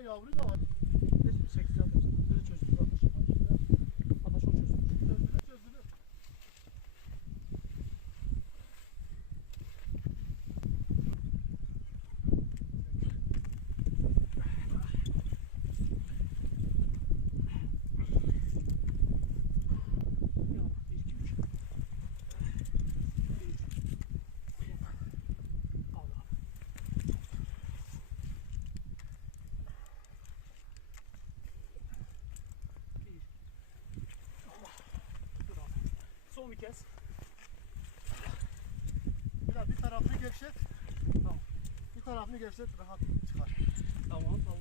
tane yavru da var. 8 yapmışsın. Böyle çözdüm kardeşim. Adaş o çözdüm. Çözülür. Son bir kez. Bir tarafını gevşet. Tamam. Bir tarafını gevşet, rahat çıkar. Tamam.